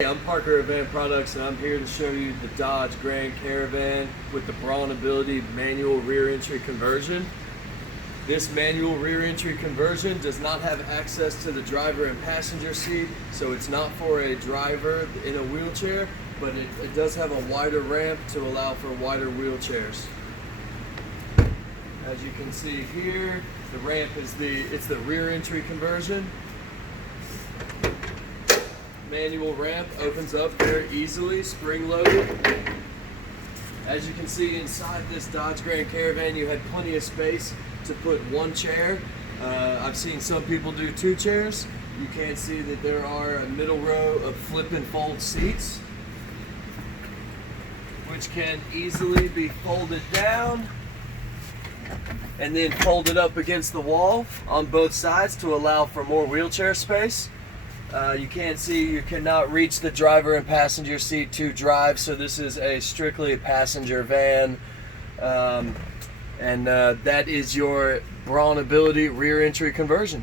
I'm Parker Van Products, and I'm here to show you the Dodge Grand Caravan with the BraunAbility manual rear entry conversion. This manual rear entry conversion does not have access to the driver and passenger seat, so it's not for a driver in a wheelchair, but it does have a wider ramp to allow for wider wheelchairs. As you can see here, the ramp is the rear entry conversion. Manual ramp opens up very easily, spring loaded. As you can see inside this Dodge Grand Caravan, you had plenty of space to put one chair. I've seen some people do two chairs. You can see that there are a middle row of flip and fold seats, which can easily be folded down and then folded up against the wall on both sides to allow for more wheelchair space. You can see you cannot reach the driver and passenger seat to drive, so this is a strictly passenger van. And that is your BraunAbility rear entry conversion.